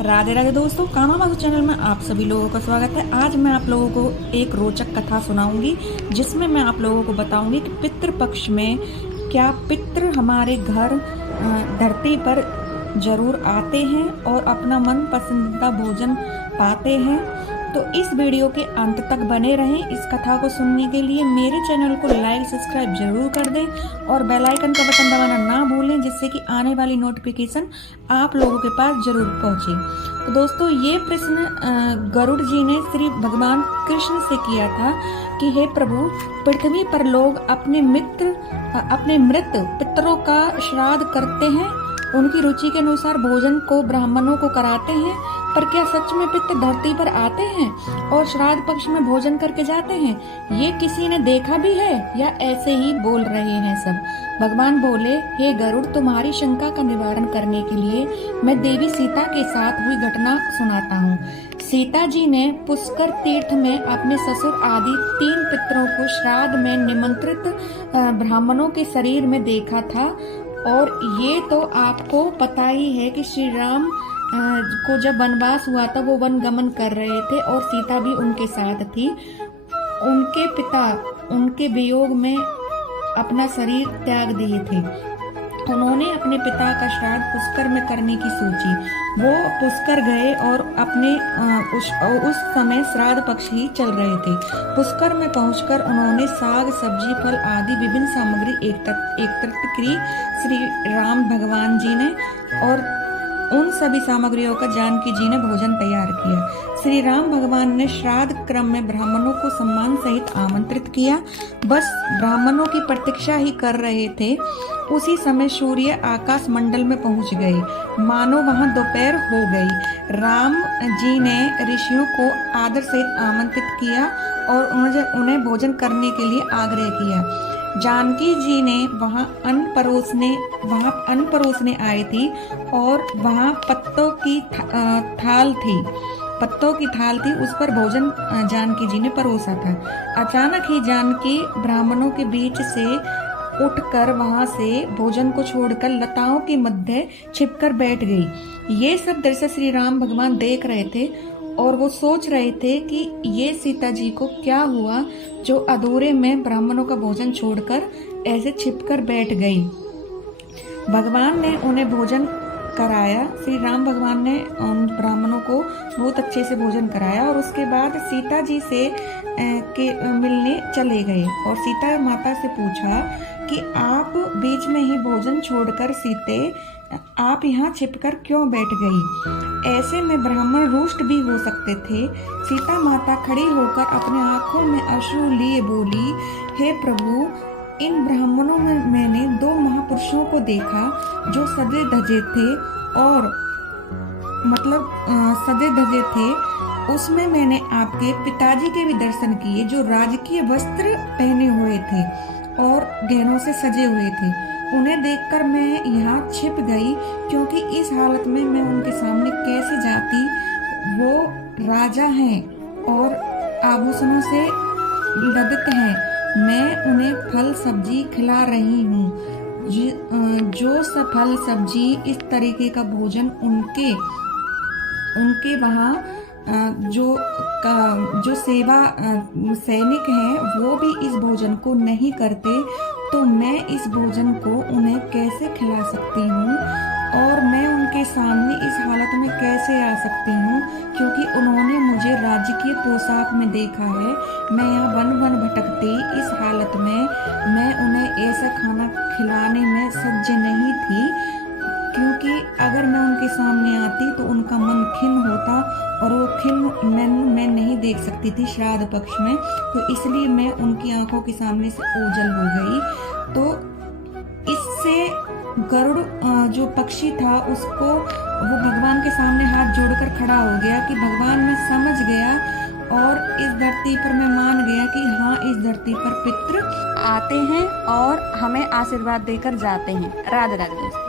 राधे राधे दोस्तों, कान्हा माधव चैनल में आप सभी लोगों का स्वागत है। आज मैं आप लोगों को एक रोचक कथा सुनाऊंगी जिसमें मैं आप लोगों को बताऊंगी कि पितृपक्ष में क्या पितृ हमारे घर धरती पर जरूर आते हैं और अपना मन पसंदीदा भोजन पाते हैं। तो इस वीडियो के अंत तक बने रहें। इस कथा को सुनने के लिए मेरे चैनल को लाइक सब्सक्राइब जरूर कर दें और बेल आइकन का बटन दबाना ना भूलें, जिससे कि आने वाली नोटिफिकेशन आप लोगों के पास जरूर पहुंचे। तो दोस्तों, ये प्रश्न गरुड़ जी ने श्री भगवान कृष्ण से किया था कि हे प्रभु, पृथ्वी पर लोग अपने मृत पितरों का श्राद्ध करते हैं, उनकी रुचि के अनुसार भोजन को ब्राह्मणों को कराते हैं, पर क्या सच में पितर धरती पर आते हैं और श्राद्ध पक्ष में भोजन करके जाते हैं? ये किसी ने देखा भी है या ऐसे ही बोल रहे हैं सब? भगवान बोले, हे गरुड़, तुम्हारी शंका का निवारण करने के लिए मैं देवी सीता के साथ हुई घटना सुनाता हूँ। सीता जी ने पुष्कर तीर्थ में अपने ससुर आदि 3 पितरों को श्राद्ध में निमंत्रित ब्राह्मणों के शरीर में देखा था। और ये तो आपको पता ही है कि श्री राम को जब वनवास हुआ था, वो वन गमन कर रहे थे और सीता भी उनके साथ थी। उनके पिता उनके वियोग में अपना शरीर त्याग दिए थे। उन्होंने अपने पिता का श्राद्ध पुष्कर में करने की सोची। वो पुष्कर गए और अपने उस समय श्राद्ध पक्ष ही चल रहे थे। पुष्कर में पहुंचकर उन्होंने साग सब्जी फल आदि विभिन्न सामग्री एकत्रित की श्री राम भगवान जी ने, और उन सभी सामग्रियों का जानकी जी ने भोजन तैयार किया। श्री राम भगवान ने श्राद्ध क्रम में ब्राह्मणों को सम्मान सहित आमंत्रित किया। बस ब्राह्मणों की प्रतीक्षा ही कर रहे थे, उसी समय सूर्य आकाश मंडल में पहुंच गए, मानो वहां दोपहर हो गई। राम जी ने ऋषियों को आदर सहित आमंत्रित किया और उन्हें भोजन करने के लिए आग्रह किया। जानकी जी ने वहाँ अन्न परोसने आई थी और वहाँ पत्तों की थाल थी, उस पर भोजन जानकी जी ने परोसा था। अचानक ही जानकी ब्राह्मणों के बीच से उठकर वहां से भोजन को छोड़कर लताओं के मध्य छिपकर बैठ गई। ये सब दृश्य श्री राम भगवान देख रहे थे और वो सोच रहे थे कि ये सीता जी को क्या हुआ जो अधूरे में ब्राह्मणों का भोजन छोड़कर ऐसे छिपकर बैठ गई। भगवान ने उन्हें भोजन कराया। श्री राम भगवान ने उन ब्राह्मणों को बहुत अच्छे से भोजन कराया और उसके बाद सीता जी से मिलने चले गए और सीता माता से पूछा कि आप बीच में ही भोजन छोड़कर सीते आप यहाँ छिपकर क्यों बैठ गई? ऐसे में ब्राह्मण रुष्ट भी हो सकते थे। सीता माता खड़ी होकर अपने आंखों में अश्रु लिए बोली, हे प्रभु, इन ब्राह्मणों में मैंने 2 महापुरुषों को देखा जो सजे धजे थे उसमें मैंने आपके पिताजी के भी दर्शन किए जो राजकीय वस्त्र पहने हुए थे और गहनों से सजे हुए थे। उन्हें देखकर मैं यहाँ छिप गई, क्योंकि इस हालत में मैं उनके सामने कैसे जाती? वो राजा हैं और आभूषणों से लदित हैं। मैं उन्हें फल सब्जी खिला रही हूँ। जो फल सब्जी इस तरीके का भोजन उनके वहाँ जो सेवा सैनिक हैं वो भी इस भोजन को नहीं करते, तो मैं इस भोजन को उन्हें कैसे खिला सकती हूँ और मैं उनके सामने इस हालत में कैसे आ सकती हूँ? क्योंकि उन्होंने मुझे राजकीय पोशाक में देखा है। मैं यहाँ वन भटकती इस हालत में मैं उन्हें ऐसा खाना खिलाने में सज्ज नहीं थी, क्योंकि अगर मैं उनके सामने आती तो उनका मन खिन्न होता और वो खिन्न मैं नहीं देख सकती थी श्राद्ध पक्ष में, तो इसलिए मैं उनकी आंखों के सामने से ओझल हो गई। तो इससे गरुड़ जो पक्षी था उसको वो भगवान के सामने हाथ जोड़कर खड़ा हो गया कि भगवान मैं समझ गया और इस धरती पर मैं मान गया कि हाँ, इस धरती पर पितृ आते हैं और हमें आशीर्वाद देकर जाते हैं। राधे राधे।